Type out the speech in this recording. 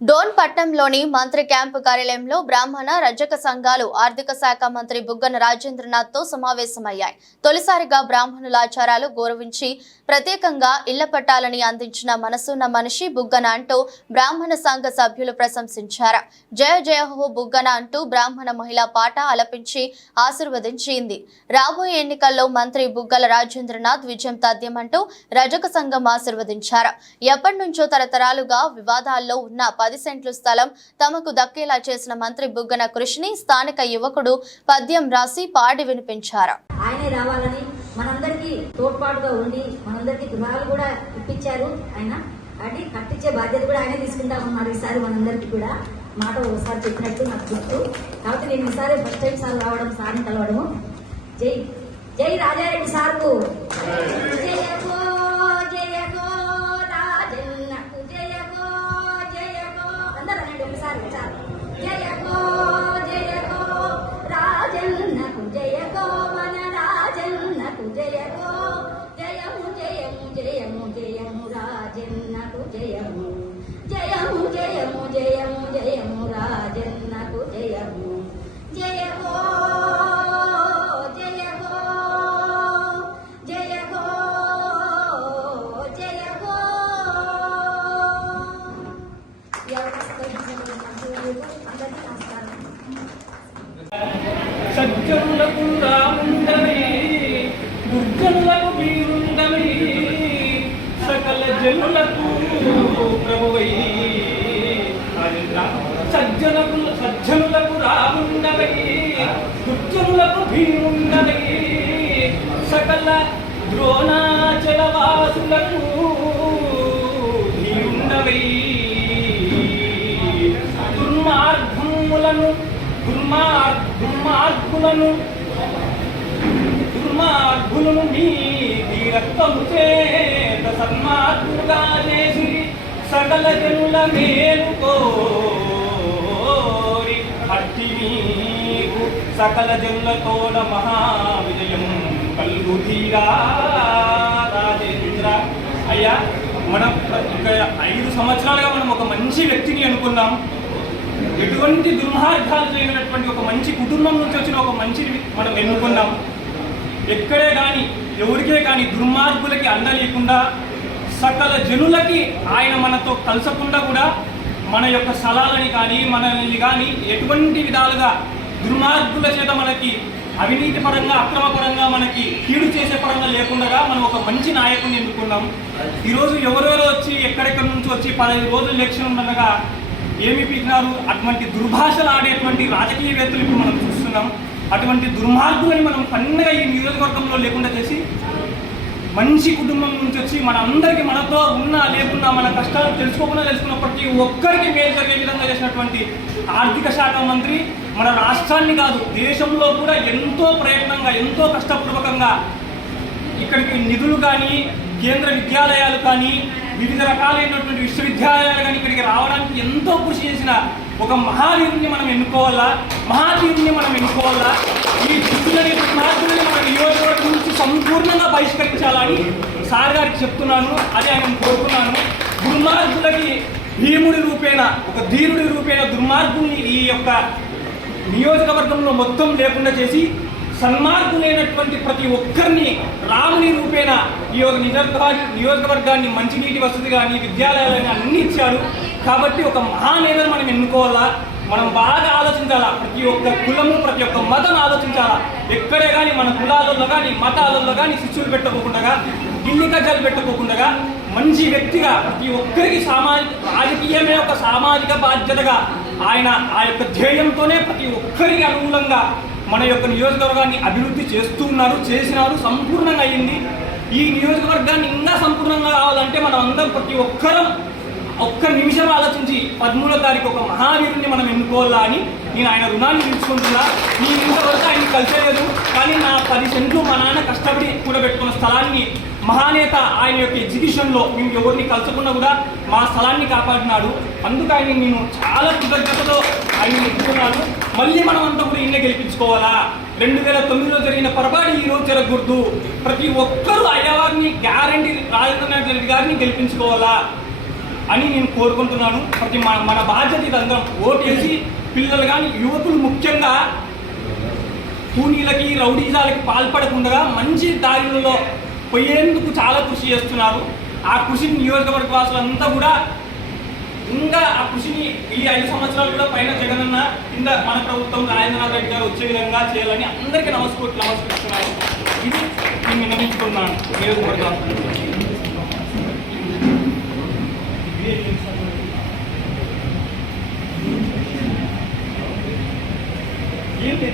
డోన్ పట్టణంలోని మంత్రి క్యాంపు కార్యాలయంలో బ్రాహ్మణ రజక సంఘాలు ఆర్థిక శాఖ మంత్రి బుగ్గన రాజేంద్రనాథ్ తో సమావేశమయ్యాయి. తొలిసారిగా బ్రాహ్మణుల ఆచారాలు గౌరవించి ప్రత్యేకంగా ఇళ్ల పట్టాలని అందించిన మనసున్న మనిషి బుగ్గన అంటూ బ్రాహ్మణ సంఘ సభ్యులు ప్రశంసించారు. జయ జయ హో బుగ్గన అంటూ బ్రాహ్మణ మహిళా పాట ఆలపించి ఆశీర్వదించింది. రాబోయే ఎన్నికల్లో మంత్రి బుగ్గల రాజేంద్రనాథ్ విజయం తథ్యమంటూ రజక సంఘం ఆశీర్వదించారు. ఎప్పటి నుంచో తరతరాలుగా వివాదాల్లో ఉన్న 10 సెంట్లు స్థలం తమకు దక్కేలా చేసిన మంత్రి బుగ్గన కృషిని స్థానిక యువకుడు పద్యం రాసి పాడి వినిపించారు. ఆయనే రావాలని మనందరికీ తోడ్పాటుగా ఉండి మనందరికీ గృహాలు కూడా ఇప్పించారు. ఆయన అది కట్టించే బాధ్యత కూడా ఆయనే తీసుకుంటామన్నారు. ఈసారి మనందరికీ కూడా మాట ఒకసారి చెప్పినట్టు నాకు గుర్తు. కాబట్టి నేను ఈసారి ఫస్ట్ టైం సార్ రావడం, సార్ని కలవడము. జై జై రాజారెడ్డి సార్కు సజ్జనులకు రాముండవే దుర్జనులకు వీరుండవే సకల జనులకు ప్రభువై. సజ్జనులకు రాముండవే దుర్జనులకు వీరుండవే సకల ద్రోణాచలవాసులకు వీరుండవై. దుర్మార్గులను నీ రక్తము చేత సన్మార్గులుగా చేసి సకల జనుల మేలుకోరి అట్టి నీకు సకల జనులతోడ మహావిజయం కలుగుతీరా రాజేంద్ర. అయ్యా, మనం ఇక్కడ 5 సంవత్సరాలుగా మనం ఒక మంచి వ్యక్తిని అనుకున్నాం. ఎటువంటి దుర్మార్గాలు చేయనటువంటి ఒక మంచి కుటుంబం నుంచి వచ్చిన ఒక మంచిని మనం ఎన్నుకున్నాం. ఎక్కడే కానీ ఎవరికే కానీ దుర్మార్గులకి అండ లేకుండా సకల జనులకి ఆయన మనతో కలసకుండా కూడా మన యొక్క స్థలాలని కానీ మనల్ని కానీ ఎటువంటి విధాలుగా దుర్మార్గుల చేత మనకి అవినీతి పరంగా అక్రమ పరంగా మనకి కీడు చేసే పరంగా లేకుండా మనం ఒక మంచి నాయకుడిని ఎన్నుకున్నాం. ఈరోజు ఎవరెవరో వచ్చి ఎక్కడెక్కడి నుంచి వచ్చి 15 రోజులు ఎలక్షన్ ఉండగా ఏమి పీకినారు, అటువంటి దుర్భాషలు ఆడేటువంటి రాజకీయవేత్తలు ఇప్పుడు మనం చూస్తున్నాం. అటువంటి దుర్మార్గులని మనం పండుగ ఈ నియోజకవర్గంలో లేకుండా చేసి మంచి కుటుంబం నుంచి వచ్చి మన అందరికీ మనతో ఉన్నా లేకున్నా మన కష్టాలు తెలుసుకోకుండా తెలుసుకున్న ప్రతి ఒక్కరికి మేలు జరిగే విధంగా చేసినటువంటి ఆర్థిక శాఖ మంత్రి మన రాష్ట్రాన్ని కాదు దేశంలో కూడా ఎంతో ప్రయత్నంగా ఎంతో కష్టపూర్వకంగా ఇక్కడికి నిధులు కానీ కేంద్ర విద్యాలయాలు కానీ వివిధ రకాలైనటువంటి విశ్వవిద్యాలయాలు కానీ ఇక్కడికి రావడానికి ఎంతో కృషి చేసిన ఒక మహావీరుని మనం ఎన్నుకోవాలా. ఈ దుష్టులని దుర్మార్గులని మన నియోజకవర్గం నుంచి సంపూర్ణంగా బహిష్కరించాలని సార్ గారికి చెప్తున్నాను. అదే ఆయన కోరుకున్నాను. దుర్మార్గులకి భీముడి రూపేణ ఒక ధీరుడి రూపేణ దుర్మార్గుల్ని ఈ యొక్క నియోజకవర్గంలో మొత్తం లేకుండా చేసి సన్మార్గులైనటువంటి ప్రతి ఒక్కరిని రాముని రూపేణ ఈ యొక్క నియోజకవర్గాన్ని మంచినీటి వసతి కానీ విద్యాలయాలని అన్ని ఇచ్చాడు. కాబట్టి ఒక మహానేతను మనం ఎన్నుకోవాలా. మనం బాగా ఆలోచించాలా. ప్రతి ఒక్క కులము ప్రతి ఒక్క మతం ఆలోచించాలా. ఎక్కడే కానీ మన కులాలలో కానీ మతాలలో కానీ శిష్యులు పెట్టుకోకుండా గిల్లి కజ్జాలు పెట్టుకోకుండా మంచి వ్యక్తిగా ప్రతి ఒక్కరికి రాజకీయమే ఒక సామాజిక బాధ్యతగా ఆయన ఆ యొక్క ధ్యేయంతోనే ప్రతి ఒక్కరికి అనుకూలంగా మన యొక్క నియోజకవర్గాన్ని అభివృద్ధి చేసినారు. సంపూర్ణంగా అయ్యింది. ఈ నియోజకవర్గాన్ని ఇంకా సంపూర్ణంగా కావాలంటే మనం అందరం ప్రతి ఒక్కరం ఒక్క నిమిషం ఆలోచించి 13వ తారీఖు ఒక మహావీరుని మనం ఎన్నుకోవాలా అని నేను ఆయన రుణాన్ని తీర్చుకుంటున్నా. నేను ఇంతవరకు ఆయన కలిసేలేదు, కానీ నా 10 సెంట్లు మా నాన్న కష్టపడి కూడబెట్టుకున్న స్థలాన్ని మహానేత ఆయన యొక్క ఎగ్జిక్యూషన్లో మేము ఎవరిని కలుసుకున్నా కూడా మా స్థలాన్ని కాపాడినాడు. అందుకు ఆయన నేను చాలా కృతజ్ఞతతో ఆయన ఎన్నుకున్నాను. మళ్ళీ మనం అంతా కూడా ఈయన గెలిపించుకోవాలా. 2009లో జరిగిన పొరపాటు ఈరోజు జరగకూడదు. ప్రతి ఒక్కరూ అయ్యవారిని గ్యారంటీ రాజేంద్రనాథ్ రెడ్డి గారిని గెలిపించుకోవాలా. అని నేను కోరుకుంటున్నాను. మన బాధ్యత ఇదందరం. ఓటేసి పిల్లలు కానీ యువకులు ముఖ్యంగా కూనీలకి రౌడీజాలకి పాల్పడకుండా మంచి దారిలో పోయేందుకు చాలా కృషి చేస్తున్నారు. ఆ కృషిని నియోజకవర్గ వాసులంతా కూడా ఇంకా ఆ కృషిని ఈ 5 సంవత్సరాలు కూడా పైన జగనన్న కింద మన ప్రభుత్వం రాజేంద్రనాథ్ రెడ్డి గారు వచ్చే విధంగా చేయాలని అందరికీ నమస్కరిస్తున్నాను. ఇది నేను విన్నవించుకున్నాను నియోజకవర్గం. ఏంటి